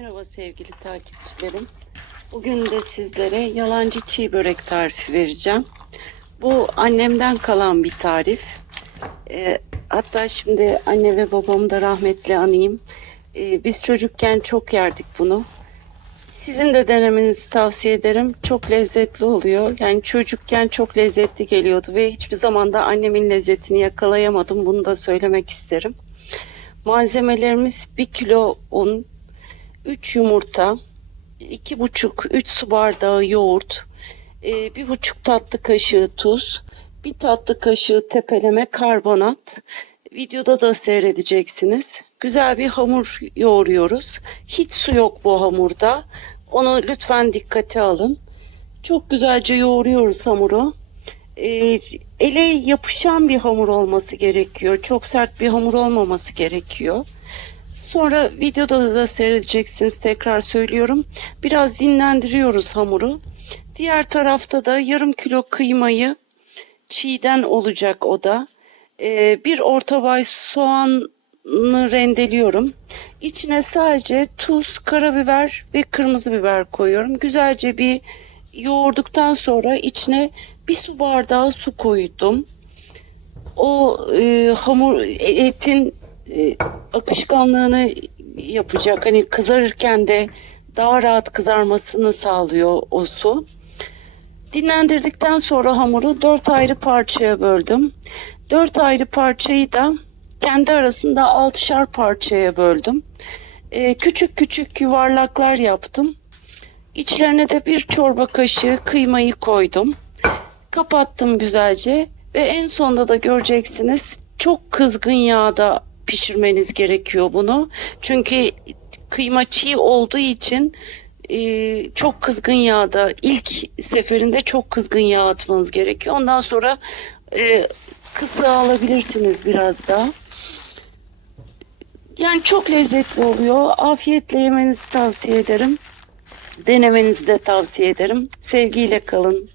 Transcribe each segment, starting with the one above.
Merhaba sevgili takipçilerim. Bugün de sizlere yalancı çiğ börek tarifi vereceğim. Bu annemden kalan bir tarif. Ee, hatta şimdi anne ve babamı da rahmetli anayım. Ee, biz çocukken çok yerdik bunu. Sizin de denemenizi tavsiye ederim. Çok lezzetli oluyor. Yani çocukken çok lezzetli geliyordu ve hiçbir zaman da annemin lezzetini yakalayamadım. Bunu da söylemek isterim. Malzemelerimiz 1 kilo un, 3 yumurta, 2,5-3 su bardağı yoğurt, 1,5 tatlı kaşığı tuz, 1 tatlı kaşığı tepeleme karbonat. Videoda da seyredeceksiniz. Güzel bir hamur yoğuruyoruz. Hiç su yok bu hamurda. Onu lütfen dikkate alın. Çok güzelce yoğuruyoruz hamuru. Ee, ele yapışan bir hamur olması gerekiyor. Çok sert bir hamur olmaması gerekiyor. Sonra videoda da seyredeceksiniz tekrar söylüyorum. Biraz dinlendiriyoruz hamuru. Diğer tarafta da yarım kilo kıymayı çiğden olacak o da. Ee, bir orta boy soğanı rendeliyorum. İçine sadece tuz, karabiber ve kırmızı biber koyuyorum. Güzelce bir yoğurduktan sonra içine bir su bardağı su koydum. O e, hamur etin e, akışkanlığını yapacak. Hani kızarırken de daha rahat kızarmasını sağlıyor o su. Dinlendirdikten sonra hamuru dört ayrı parçaya böldüm. Dört ayrı parçayı da kendi arasında altışar parçaya böldüm. E, küçük küçük yuvarlaklar yaptım. İçlerine de bir çorba kaşığı kıymayı koydum. Kapattım güzelce ve en sonda da göreceksiniz çok kızgın yağda pişirmeniz gerekiyor bunu. Çünkü kıyma çiğ olduğu için e, çok kızgın yağda ilk seferinde çok kızgın yağ atmanız gerekiyor. Ondan sonra e, kısa alabilirsiniz biraz daha. Yani çok lezzetli oluyor. Afiyetle yemenizi tavsiye ederim. Denemenizi de tavsiye ederim. Sevgiyle kalın.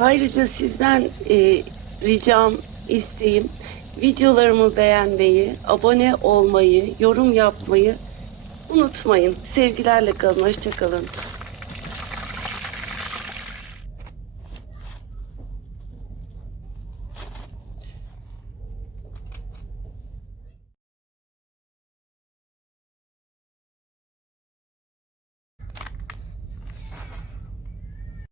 Ayrıca sizden e, ricam, isteğim videolarımı beğenmeyi, abone olmayı, yorum yapmayı unutmayın. Sevgilerle kalın, hoşçakalın.